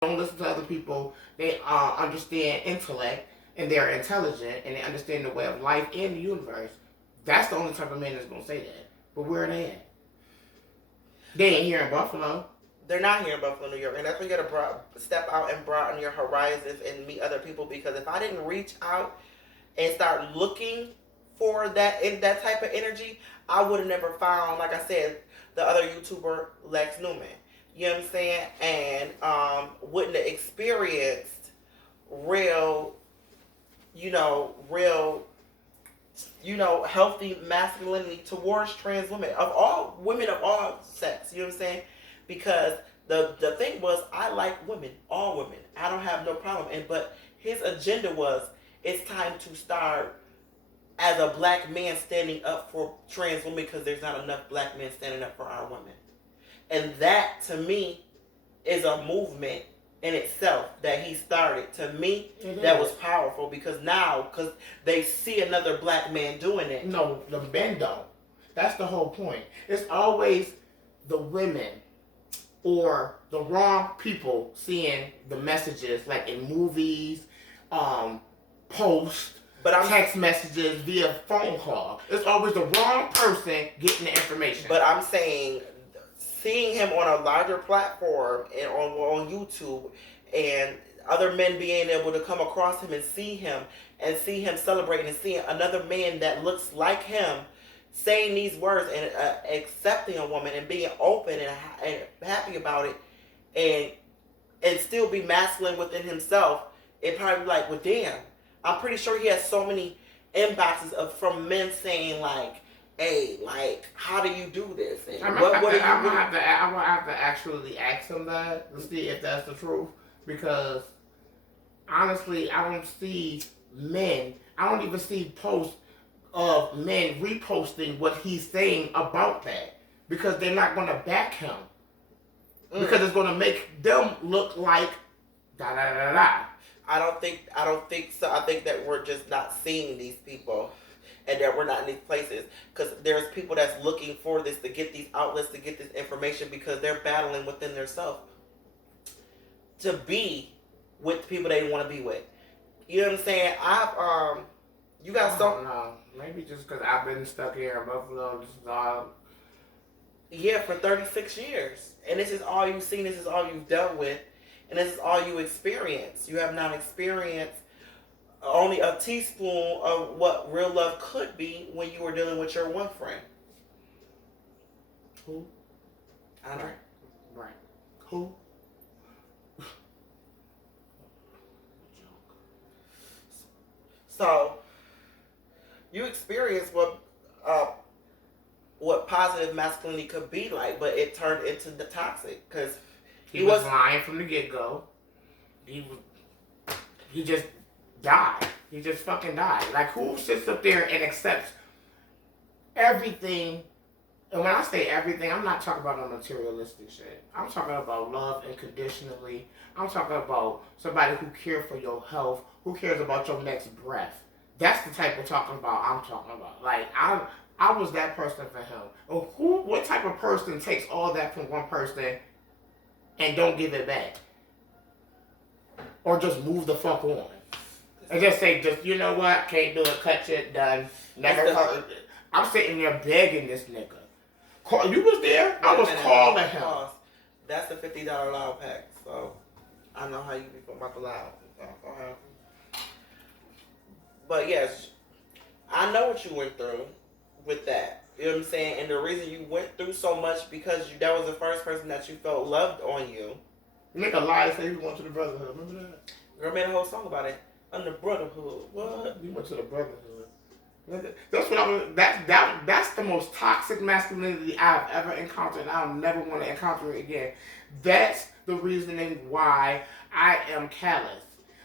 don't listen to other people. They understand intellect and they're intelligent and they understand the way of life and the universe. That's the only type of man that's gonna say that. But where are they at? They ain't here in Buffalo. They're not here in Buffalo, New York, and that's when you gotta step out and broaden your horizons and meet other people. Because if I didn't reach out and start looking for that type of energy, I would have never found, like I said, the other YouTuber Lex Newman. You know what I'm saying? And wouldn't have experienced real, real, healthy masculinity towards trans women of all sex. You know what I'm saying? Because the thing was, I like women, all women. I don't have no problem. But his agenda was, it's time to start as a black man standing up for trans women because there's not enough black men standing up for our women. And that, to me, is a movement in itself that he started. To me, that was powerful because they see another black man doing it. No, the men don't. That's the whole point. It's always the women or the wrong people seeing the messages, like in movies, posts, text messages, via phone call. It's always the wrong person getting the information. But I'm saying, seeing him on a larger platform and on YouTube, and other men being able to come across him and see him celebrating and seeing another man that looks like him saying these words and accepting a woman and being open and happy about it, and still be masculine within himself, it probably like, well, damn. I'm pretty sure he has so many inboxes from men saying like, hey, like, how do you do this? And I'm gonna have to actually ask him that to see if that's the truth, because honestly, I don't even see posts of men reposting what he's saying about that, because they're not going to back him, because it's going to make them look like da da da da. I don't think so. I think that we're just not seeing these people, and that we're not in these places, because there's people that's looking for this, to get these outlets, to get this information, because they're battling within themselves to be with people they want to be with. You know what I'm saying? You got some. No, maybe just because I've been stuck here in Buffalo. This is all. Yeah, for 36 years, and this is all you've seen. This is all you've dealt with. And this is all you experience. You have not experienced only a teaspoon of what real love could be when you were dealing with your one friend. Who? I know. Right. Who? So, you experienced what positive masculinity could be like, but it turned into the toxic, because he was lying from the get-go. He just died. He just fucking died. Like, who sits up there and accepts everything? And when I say everything, I'm not talking about no materialistic shit. I'm talking about love unconditionally. I'm talking about somebody who cares for your health, who cares about your next breath. That's the type of talking about I'm talking about. Like, I was that person for him. What type of person takes all that from one person and don't give it back? Or just move the fuck on. And just say, you know what, can't do it, cut shit, done. Never. I'm sitting there begging this nigga. You was there? I was calling him. That's a $50 loud pack, so I know how you be about the loud. But yes, I know what you went through with that. You know what I'm saying? And the reason you went through so much, because that was the first person that you felt loved on you. Nigga lied, say he went to the brotherhood. Remember that? Girl made a whole song about it. On the brotherhood. What? You went to the brotherhood. That's what that's the most toxic masculinity I've ever encountered, and I'll never want to encounter it again. That's the reasoning why I am callous.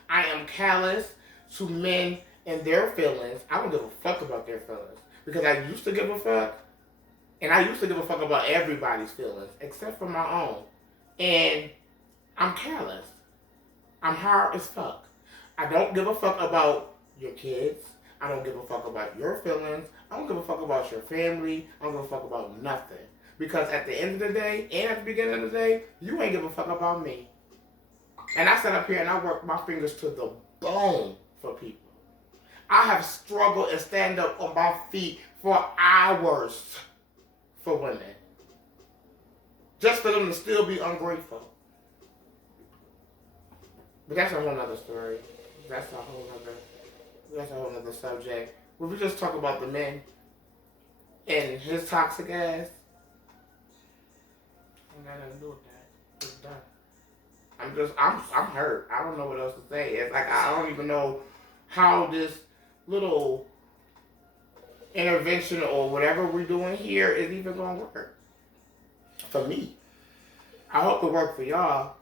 I am callous to men and their feelings. I don't give a fuck about their feelings, because I used to give a fuck, and I used to give a fuck about everybody's feelings except for my own. And I'm callous. I'm hard as fuck. I don't give a fuck about your kids. I don't give a fuck about your feelings. I don't give a fuck about your family. I don't give a fuck about nothing. Because at the end of the day, and at the beginning of the day, you ain't give a fuck about me. And I sat up here and I worked my fingers to the bone for people. I have struggled and stand up on my feet for hours for women. Just for them to still be ungrateful. But that's a whole nother story. That's a whole nother subject. But we just talk about the men and his toxic ass. Ain't got nothing to do with that. It's done. I'm hurt. I don't know what else to say. It's like I don't even know how this little intervention or whatever we're doing here is even gonna work. For me. I hope it works for y'all.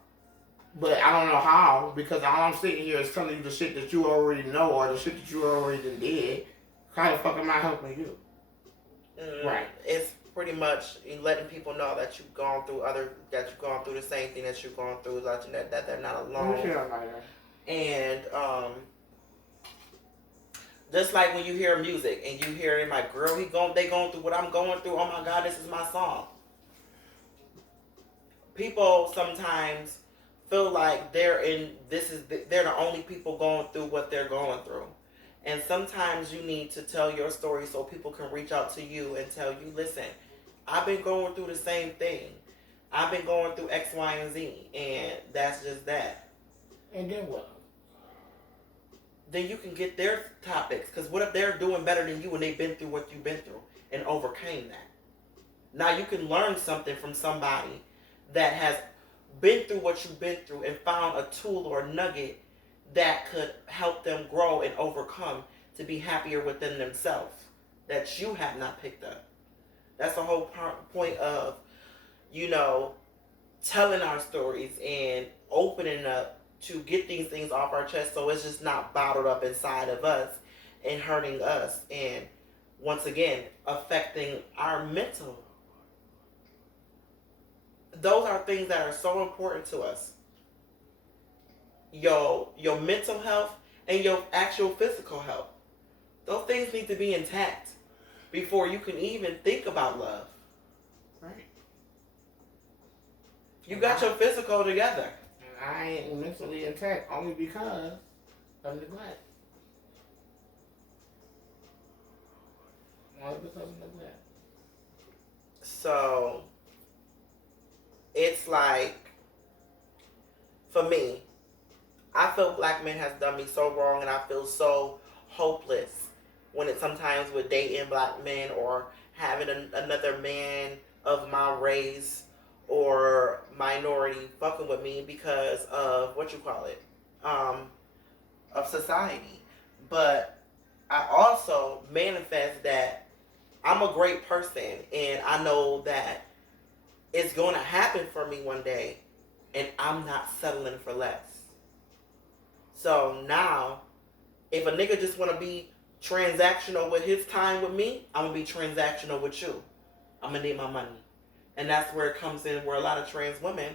But I don't know how, because all I'm sitting here is telling you the shit that you already know or the shit that you already did. How the fuck am I helping you? Right. It's pretty much letting people know that you've gone through the same thing that you've gone through, that they're not alone. And just like when you hear music and you hear it like, girl, they going through what I'm going through. Oh my God, this is my song. People sometimes feel like they're the only people going through what they're going through. And sometimes you need to tell your story so people can reach out to you and tell you, listen, I've been going through the same thing. I've been going through X, Y, and Z. And that's just that. And then what? Then you can get their topics. Because what if they're doing better than you and they've been through what you've been through and overcame that? Now you can learn something from somebody that has been through what you've been through and found a tool or a nugget that could help them grow and overcome to be happier within themselves that you have not picked up. That's the whole point of, telling our stories and opening up to get these things off our chest so it's just not bottled up inside of us and hurting us and, once again, affecting our mental. Those are things that are so important to us. Your mental health and your actual physical health. Those things need to be intact before you can even think about love. Right. You got your physical together. And I ain't mentally intact only because of neglect. Only because of neglect. So, it's like, for me, I feel black men has done me so wrong and I feel so hopeless when it sometimes with dating black men or having another man of my race or minority fucking with me because of, of society. But I also manifest that I'm a great person and I know that it's going to happen for me one day and I'm not settling for less. So now, if a nigga just want to be transactional with his time with me, I'm going to be transactional with you. I'm going to need my money. And that's where it comes in, where a lot of trans women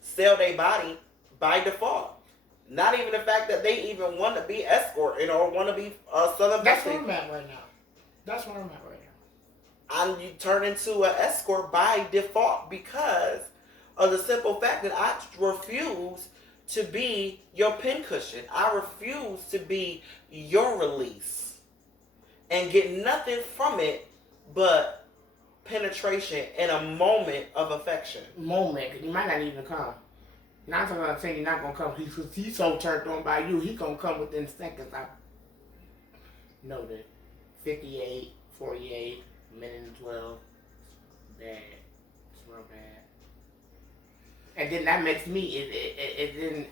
sell their body by default. Not even the fact that they even want to be escorted or want to be selling. That's where I'm at right now. And you turn into an escort by default because of the simple fact that I refuse to be your pincushion. I refuse to be your release and get nothing from it but penetration and a moment of affection. You might not even come. Not talking about saying you're not going to come. He's so turned on by you, he's going to come within seconds. I know that. 58, 48, minute and 12. Bad. It's real bad. And then that makes me,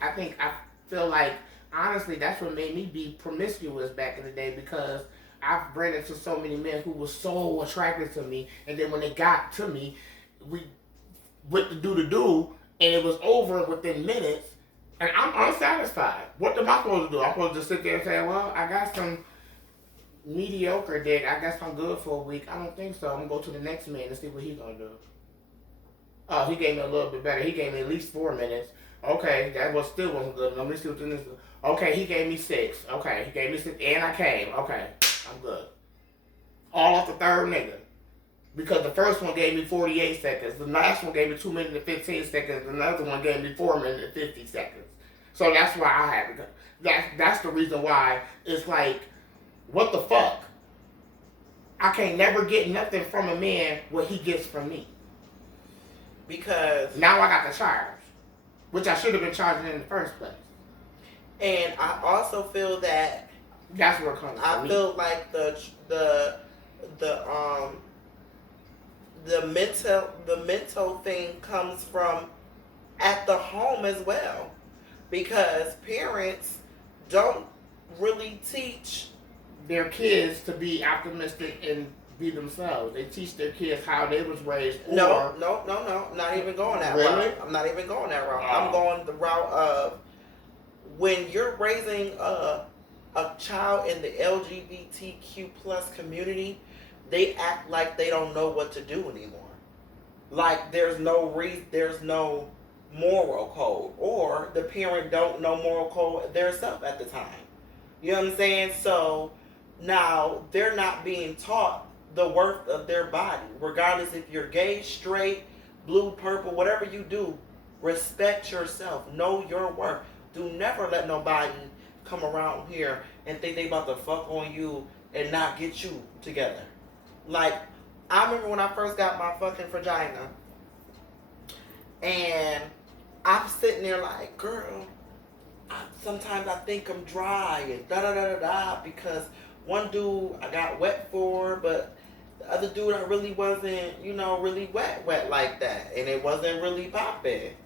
I feel like, honestly, that's what made me be promiscuous back in the day because I've ran into so many men who were so attracted to me. And then when they got to me, we went to do, and it was over within minutes. And I'm unsatisfied. What am I supposed to do? I'm supposed to just sit there and say, well, I got some mediocre dick. I guess I'm good for a week. I don't think so. I'm going to go to the next man and see what he's going to do. Oh, he gave me a little bit better. He gave me at least 4 minutes. Okay, that still wasn't good. Let me see what this is. Okay, he gave me 6. Okay, he gave me 6, and I came. Okay, I'm good. All off the third nigga. Because the first one gave me 48 seconds. The last one gave me 2 minutes and 15 seconds. Another one gave me 4 minutes and 50 seconds. So that's why I had to go. That's the reason why it's like, what the fuck? I can't never get nothing from a man what he gets from me. Because now I got to charge, which I should have been charging in the first place. And I also feel that that's where it comes from. I feel like the mental thing comes from at the home as well, because parents don't really teach their kids to be optimistic and be themselves. They teach their kids how they was raised. No, not even going that route. I'm not even going that route. I'm going the route of when you're raising a child in the LGBTQ plus community, they act like they don't know what to do anymore. Like there's no moral code, or the parent don't know moral code theirself at the time. You know what I'm saying? So now they're not being taught the worth of their body, regardless if you're gay, straight, blue, purple, whatever you do. Respect yourself. Know your worth. Do never let nobody come around here and think they about to fuck on you and not get you together. Like, I remember when I first got my fucking vagina, and I'm sitting there like, girl, sometimes I think I'm dry and da-da-da-da-da, because one dude I got wet for, but the other dude I really wasn't, really wet like that. And it wasn't really popping.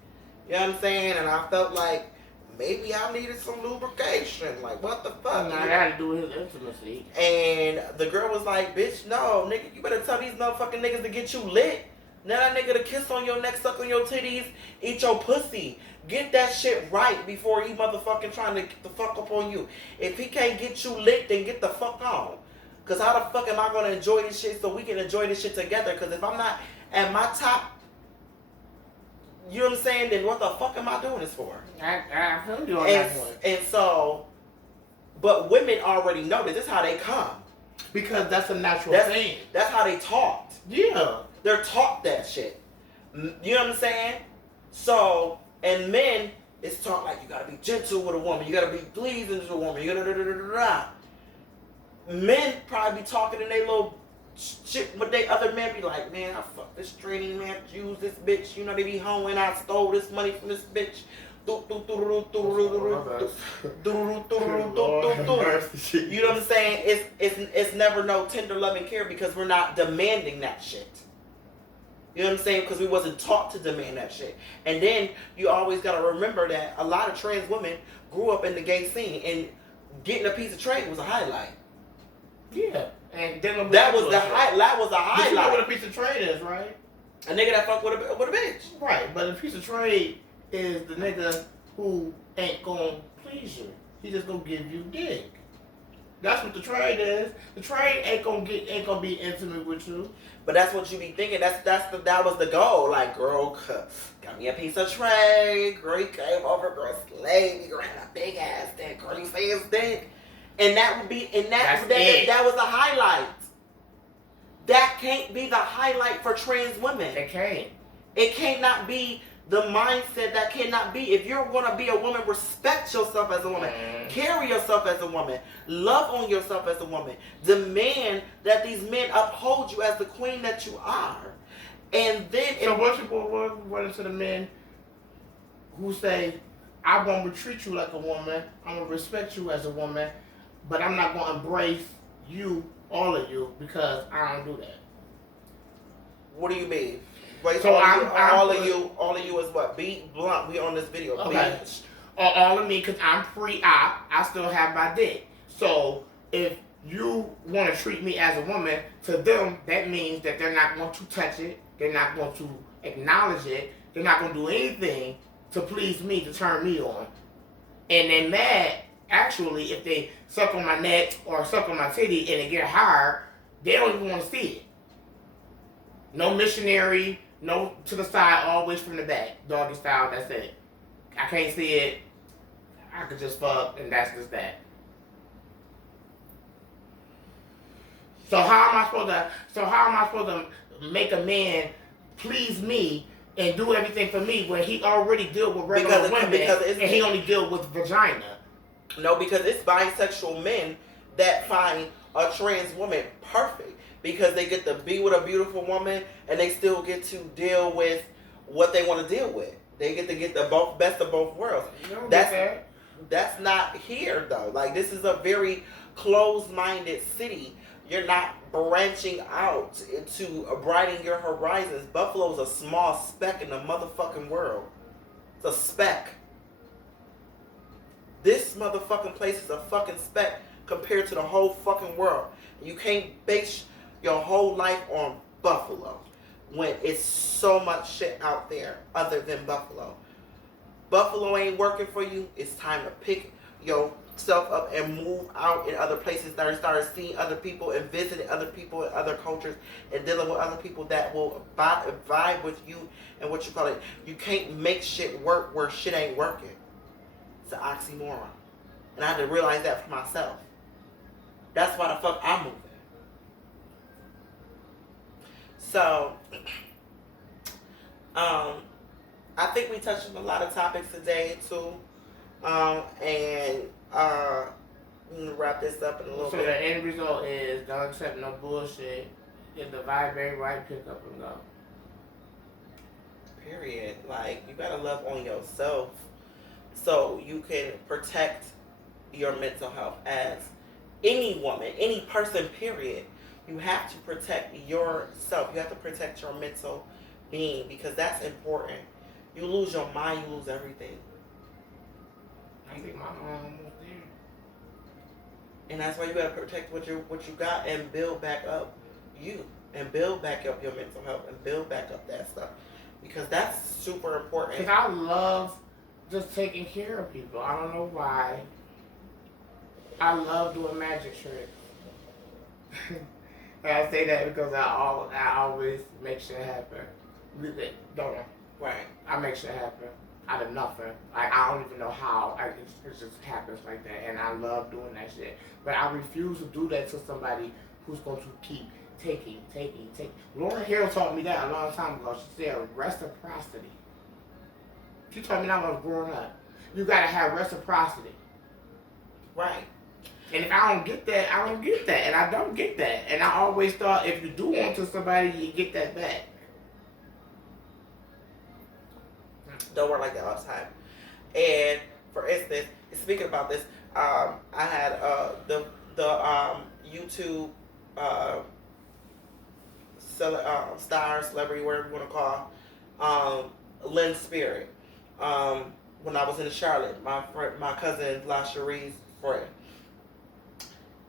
You know what I'm saying? And I felt like maybe I needed some lubrication. Like, what the fuck? I gotta do his intimacy. And the girl was like, bitch, no, nigga, you better tell these motherfucking niggas to get you lit. Now that nigga to kiss on your neck, suck on your titties, eat your pussy. Get that shit right before he motherfucking trying to get the fuck up on you. If he can't get you lit, then get the fuck on. Because how the fuck am I going to enjoy this shit so we can enjoy this shit together? Because if I'm not at my top, you know what I'm saying, then what the fuck am I doing this for? I feel you on that one. And so, but women already know that this is how they come. Because that's a natural thing. That's how they taught. Yeah. They're taught that shit. You know what I'm saying? So, and men, it's taught like you gotta be gentle with a woman, you gotta be pleasing to a woman, you gotta da-da-da-da-da. Men probably be talking in their little shit, but they other men be like, man, I fucked this training man, use this bitch, they be hoeing, I stole this money from this bitch. You know what I'm saying? It's never no tender loving care, because we're not demanding that shit. You know what I'm saying? Because we wasn't taught to demand that shit. And then you always got to remember that a lot of trans women grew up in the gay scene, and getting a piece of trade was a highlight. Yeah. And then that was a highlight. But you know what a piece of trade is, right? A nigga that fuck with a bitch. Right. But a piece of trade is the nigga who ain't gonna please you. He just gonna give you dick. That's what the trade is. The trade ain't gonna be intimate with you. But that's what you be thinking. That was the goal. Like, girl, got me a piece of trade. Girl, you came over, girl, slayed me, girl, had a big ass dick. Girl, you say his dick. And that would be, and that was a highlight. That can't be the highlight for trans women. It can't. It cannot be the mindset. That cannot be. If you're going to be a woman, respect yourself as a woman. Carry yourself as a woman. Love on yourself as a woman. Demand that these men uphold you as the queen that you are. And then... So what you run to the men who say, I won't treat you like a woman. I'm going to respect you as a woman. But I'm not going to embrace you, all of you, because I don't do that. What do you mean? Wait, so all of you is what? Be blunt. We on this video. Okay. All of me, because I'm pre-op. I still have my dick. So if you want to treat me as a woman, to them, that means that they're not going to touch it. They're not going to acknowledge it. They're not going to do anything to please me, to turn me on. And they're mad, actually, if they suck on my neck or suck on my titty and it get hard, they don't even want to see it. No missionary, no to the side, always from the back. Doggy style, that's it. I can't see it. I could just fuck, and that's just that. So how am I supposed to make a man please me and do everything for me when he already deal with regular women and he only deal with vagina. No, because it's bisexual men that find a trans woman perfect because they get to be with a beautiful woman and they still get to deal with what they want to deal with. They get to get the best of both worlds. That's not here though. Like, this is a very closed-minded city. You're not branching out into broadening your horizons. Buffalo's a small speck in the motherfucking world. It's a speck. This motherfucking place is a fucking speck compared to the whole fucking world. You can't base your whole life on Buffalo when it's so much shit out there other than Buffalo. Buffalo ain't working for you. It's time to pick yourself up and move out in other places and start seeing other people and visiting other people and other cultures and dealing with other people that will vibe with you and what you call it. You can't make shit work where shit ain't working. It's an oxymoron. And I had to realize that for myself. That's why the fuck I'm moving. So, I think we touched on a lot of topics today too. And I'm gonna wrap this up in a little bit. So the end result is don't accept no bullshit. Get the vibe very right, pick up and go. Period. Like, you gotta love on yourself so you can protect your mental health as any woman, any person, period. You have to protect yourself. You have to protect your mental being because that's important. You lose your mind, you lose everything. I think my mom almost there. And that's why you gotta protect what you got and build back up you. And build back up your mental health and build back up that stuff. Because that's super important. Because I love just taking care of people. I don't know why. I love doing magic tricks. And I say that because I always make shit happen. Don't I? Right. I make shit happen out of nothing. Like, I don't even know how. It just happens like that. And I love doing that shit. But I refuse to do that to somebody who's going to keep taking. Lauryn Hill taught me that a long time ago. She said reciprocity. She told me that when I was growing up. You gotta have reciprocity. Right. And if I don't get that, I don't get that. And I don't get that. And I always thought if you do want to somebody, you get that back. Don't work like that all the time. And for instance, speaking about this, I had the YouTube star, celebrity, whatever you want to call, Lynn Spirit. When I was in Charlotte, my cousin LaSherie's friend.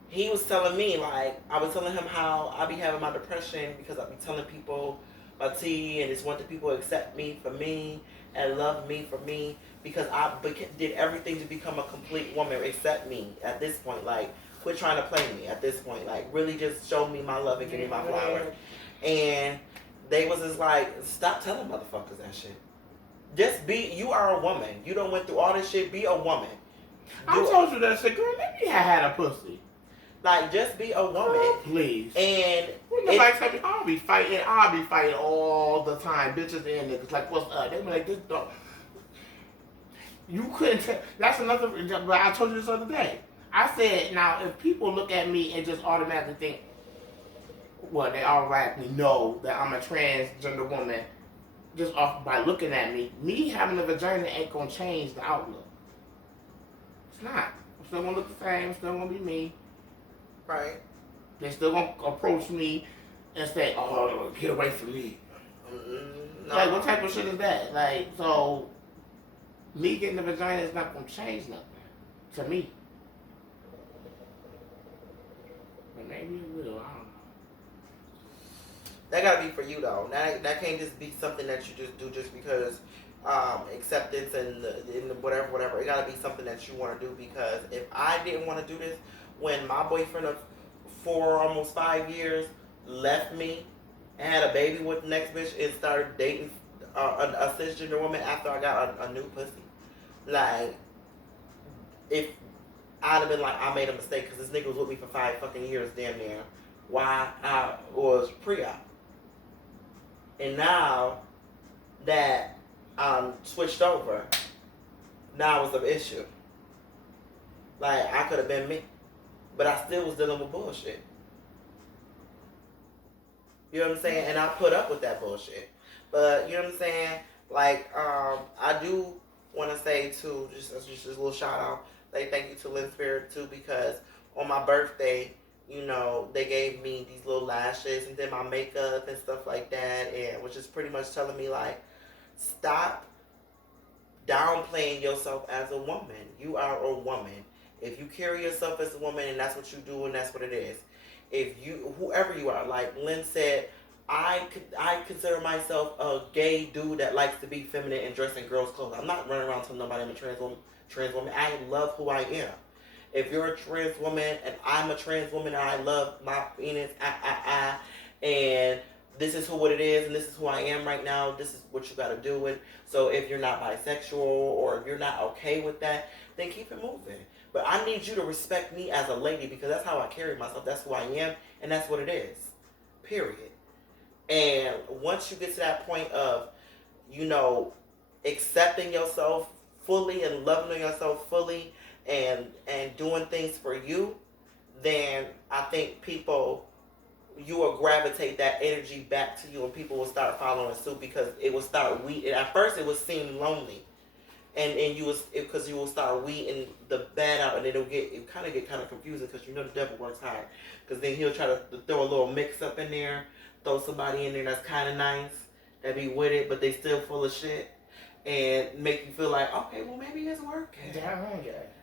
He was telling me, like, I was telling him how I be having my depression because I be telling people my tea and just want the people to accept me for me and love me for me because I did everything to become a complete woman except me at this point. Like, quit trying to play me at this point. Like, really just show me my love and give me my flowers. And they was just like, stop telling motherfuckers that shit. Just be, you are a woman. You done went through all this shit, be a woman. I told you that shit, girl, let me have had a pussy. Like, just be a woman. Girl, please. And nobody tell me I'll be fighting all the time, bitches and niggas. Like, what's up? They be like, this dog. You couldn't tell. That's another. But I told you this other day. I said, now if people look at me and just automatically think, well, they automatically know that I'm a transgender woman, just off by looking at me having a vagina ain't gonna change the outlook. It's not. I'm still gonna look the same. Still gonna be me. Right. They still gonna approach me and say, "Oh, get away from me." No. Like, what type of shit is that? Like, so me getting the vagina is not gonna change nothing to me. But maybe it will. I don't know. That gotta be for you though. That can't just be something that you just do just because acceptance and whatever. It gotta be something that you want to do because if I didn't want to do this, when my boyfriend of 4, almost 5 years left me and had a baby with the next bitch and started dating a cisgender woman after I got a new pussy, like, if I'd have been like, I made a mistake because this nigga was with me for 5 fucking years damn near, why I was pre-op. And now that switched over, now it's an issue. Like, I could have been me, but I still was dealing with bullshit. You know what I'm saying? And I put up with that bullshit. But you know what I'm saying? Like, I do want to say too, just a little shout out. Like, thank you to Lynn Spirit too, because on my birthday, you know, they gave me these little lashes and did my makeup and stuff like that, and which is pretty much telling me like, stop downplaying yourself as a woman. You are a woman. If you carry yourself as a woman and that's what you do and that's what it is, if you, whoever you are, like Lynn said, I consider myself a gay dude that likes to be feminine and dress in girls' clothes. I'm not running around telling nobody I'm a trans woman. I love who I am. If you're a trans woman and I'm a trans woman and I love my penis, and this is what it is and this is who I am right now, this is what you got to do with. So if you're not bisexual or if you're not okay with that, then keep it moving. But I need you to respect me as a lady because that's how I carry myself. That's who I am and that's what it is. Period. And once you get to that point of, you know, accepting yourself fully and loving yourself fully and doing things for you, then I think people, you will gravitate that energy back to you and people will start following suit because it will start at first it would seem lonely. And you was because you will start weeding the bad out, and it'll kind of confusing because you know the devil works hard. Because then he'll try to throw a little mix up in there, throw somebody in there that's kind of nice, that be with it, but they still full of shit, and make you feel like, okay, well maybe it's working. Yeah,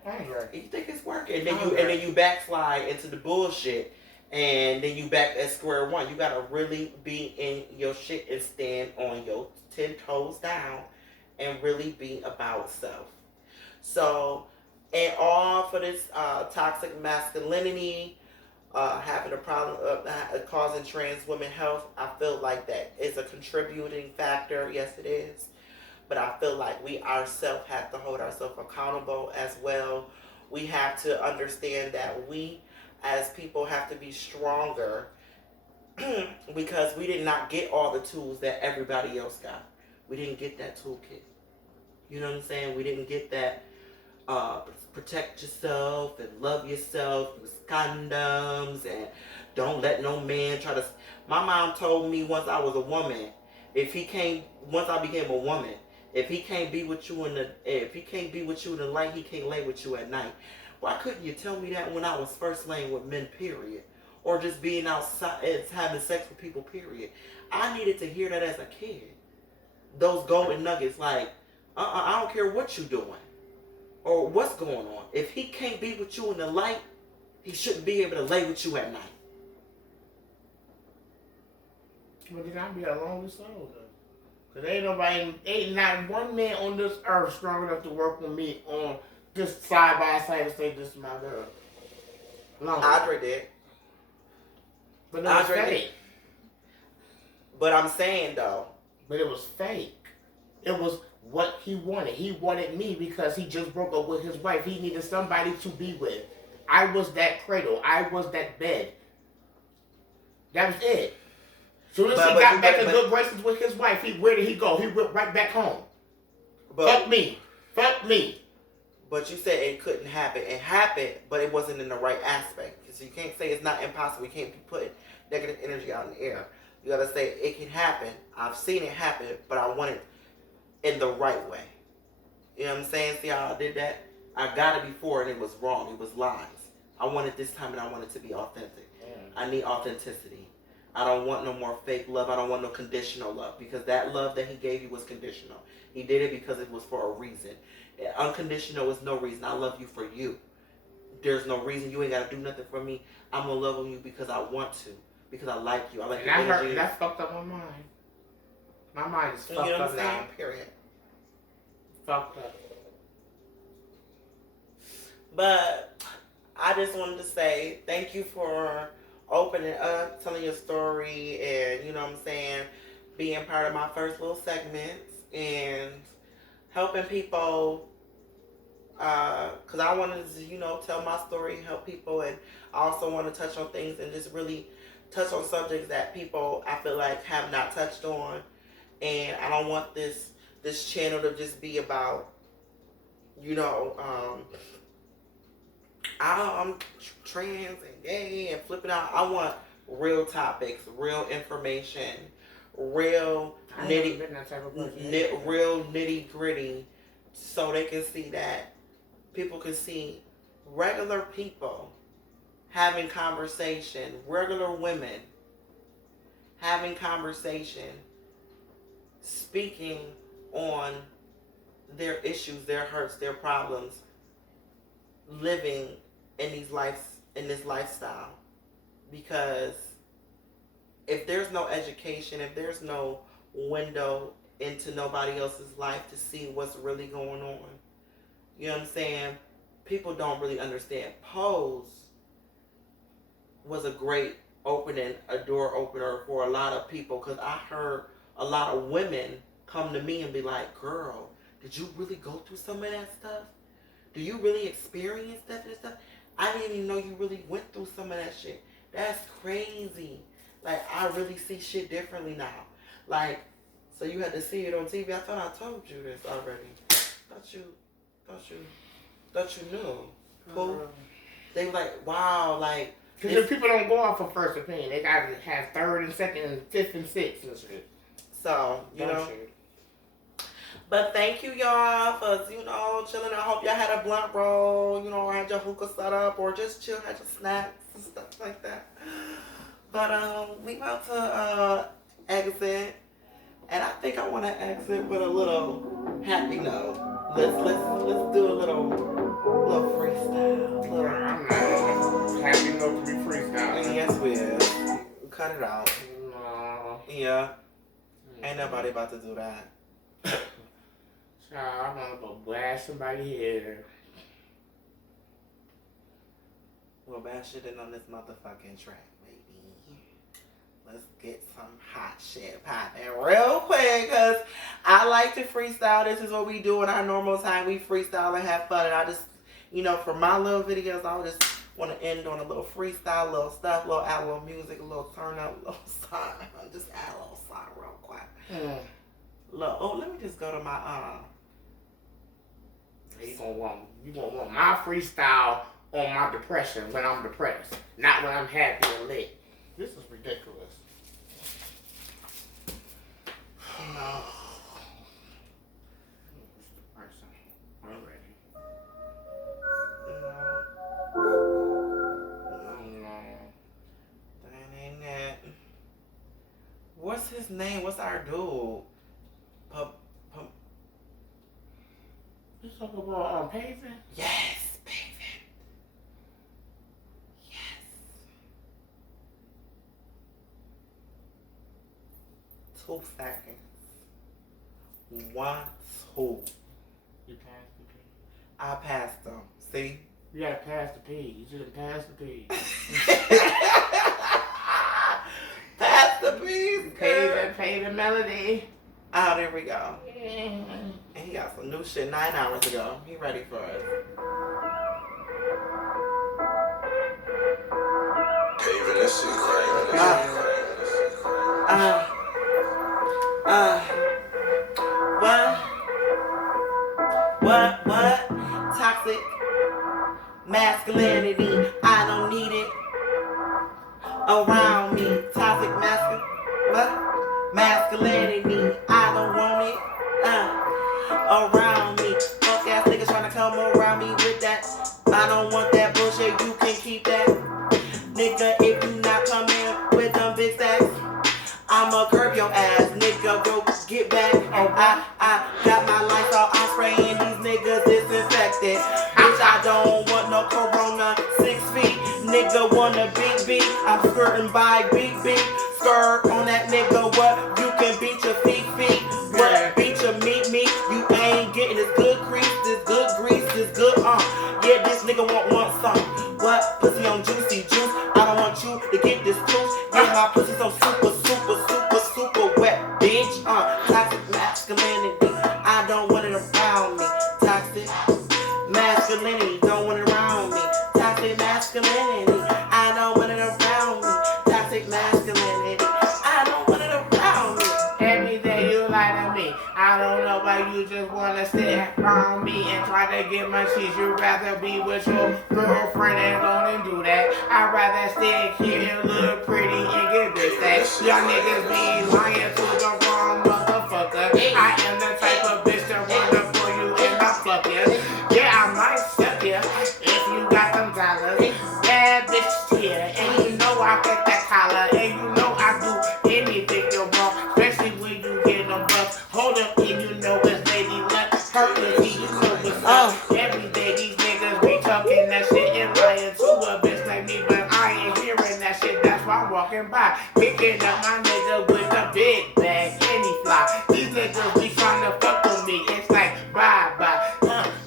I ain't working. You think it's working, and then you backslide into the bullshit, and then you back at square one. You gotta really be in your shit and stand on your 10 toes down. And really be about self. So, and all for this toxic masculinity, having a problem causing trans women health, I feel like that is a contributing factor. Yes, it is. But I feel like we ourselves have to hold ourselves accountable as well. We have to understand that we as people have to be stronger because we did not get all the tools that everybody else got. We didn't get that toolkit. You know what I'm saying? We didn't get that protect yourself and love yourself, use condoms, and don't let no man try to. My mom told me once I was a woman, once I became a woman, if he can't be with you in the light, he can't lay with you at night. Why couldn't you tell me that when I was first laying with men, period? Or just being outside, having sex with people, period. I needed to hear that as a kid. Those golden nuggets, like, I don't care what you're doing or what's going on. If he can't be with you in the light, he shouldn't be able to lay with you at night. But then I'll be a lonely soul, though. Because ain't not one man on this earth strong enough to work with me on just side by side and say, this is my girl. Lonely. Andre did. But it was fake. Did. But I'm saying, though. But it was fake. It was what he wanted. He wanted me because he just broke up with his wife. He needed somebody to be with. I was that cradle. I was that bed. That was it. Soon as he got back in good graces with his wife, where did he go? He went right back home. Fuck me. But you said it couldn't happen. It happened, but it wasn't in the right aspect. So you can't say it's not impossible. You can't be putting negative energy out in the air. You gotta say it can happen. I've seen it happen, but I want it in the right way. You know what I'm saying? See how I did that? I got it before and it was wrong. It was lies. I want it this time and I want it to be authentic. I need authenticity. I don't want no more fake love. I don't want no conditional love because that love that he gave you was conditional. He did it because it was for a reason. Unconditional is no reason. I love you for you. There's no reason. You ain't got to do nothing for me. I'm going to love on you because I want to. Because I like you. I like your energy. That fucked up my mind. My mind is fucked up now. Period. Fucked up. But I just wanted to say thank you for opening up, telling your story, and you know what I'm saying, being part of my first little segments and helping people. Because I wanted to, tell my story, help people, and I also want to touch on things and just really touch on subjects that people I feel like have not touched on, and I don't want this channel to just be about, you know, I'm trans and gay and flipping out. I want real topics, real information, real real nitty gritty, so they can see that people can see regular people having conversation, regular women having conversation, speaking on their issues, their hurts, their problems, living in this lifestyle. Because if there's no education, if there's no window into nobody else's life to see what's really going on, you know what I'm saying? People don't really understand. Pose was a great a door opener for a lot of people, because I heard a lot of women come to me and be like, girl, did you really go through some of that stuff? Do you really experience that and stuff? I didn't even know you really went through some of that shit. That's crazy. Like, I really see shit differently now. Like, so you had to see it on TV. I thought I told you this already. Thought you knew. Who? They were like, wow, like. Because people don't go off of first opinion. They got to have third and second and fifth and sixth and shit. So, you know. But thank you, y'all, for, you know, chilling. I hope y'all had a blunt roll, you know, had your hookah set up, or just chill, had your snacks and stuff like that. But we about to exit, and I think I want to exit with a little happy note. Let's do a little freestyle. I'm not happy note to be freestyle. Yes, we is. Cut it out. No. Yeah. Ain't nobody about to do that. I'm gonna go blast somebody here. Well, bash it in on this motherfucking track, baby. Let's get some hot shit popping real quick, because I like to freestyle. This is what we do in our normal time. We freestyle and have fun. And I just, you know, for my little videos, I just want to end on a little freestyle, little stuff, add a little music, a little turn up, a little song. Just add a little song real quick. Let me just go to my You gonna want my freestyle on my depression when I'm depressed, not when I'm happy and lit. This is ridiculous. No. I'm ready. No. That ain't it. What's his name? What's our dude? You talk about paving? Yes, paving. Yes. 2 seconds. 1, 2. You passed the P. I passed them. See? You gotta pass the P. You shouldn't pass the P. Pass the P's. Paving melody. Oh, there we go. And he got some new shit 9 hours ago. He ready for us. Paving this shit crazy. What? Toxic masculinity. I don't need it around me. Toxic masculinity. I don't want it around me. Fuck ass niggas trying to come around me with that. I don't want that bullshit. You can keep that. Nigga, if you not coming with them big stacks, I'ma curb your ass, nigga. Go get back. I got my lights off. I'm spraying these niggas disinfected. Bitch, I don't want no corona. 6 feet, nigga want a big beat. I'm skirting by big skirt on that nigga. What? You can beat your feet. What? Beat your meat. You ain't getting this good grease, this good Yeah, this nigga want some. What? Pussy on juicy juice. I don't want you to get this tooth. Yeah, my pussy so super wet, bitch. Toxic masculinity. I don't want it around me. Toxic masculinity. Don't want it around me. Toxic masculinity. I don't want it around me. Toxic masculinity. sit around me and try to get my cheese. You'd rather be with your girlfriend and go and do that. I'd rather stay here and look pretty and get bitch that. Y'all niggas be lying to the wrong motherfucker. I am the type of bitch that wanna pull you and I fuck you. Yeah, I might suck you if you got them dollars. Bad bitch here, and you know I get that collar, and you know I do anything you want, especially when you get them bucks. Hold up, and you know it's Lady Luck. Purposely, you know what's up. Every day these niggas be talking that shit and lying to a bitch like me, but I ain't hearing that shit. That's why I'm walking by, picking up my nigga with a big bag, and he fly. These niggas be trying to fuck with me. It's like bye bye.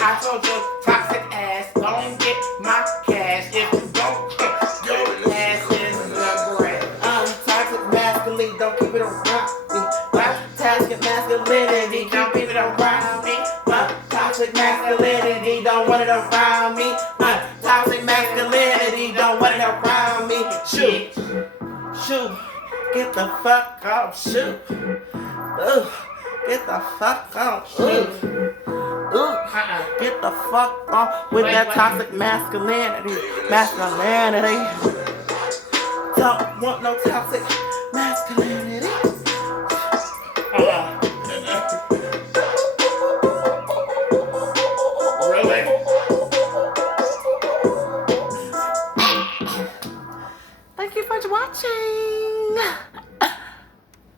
I told your toxic ass, don't get my cash. If you don't, your ass is the grass. Toxic masculinity, don't keep it around me. Toxic masculinity, don't keep it around me. Toxic masculinity, don't want it around me. Toxic masculinity, don't want it around me. Shoot, shoot, get the fuck off, shoot. Ooh, get the fuck off, shoot. Ooh, get the fuck off with that toxic masculinity. Masculinity. Don't want no toxic masculinity.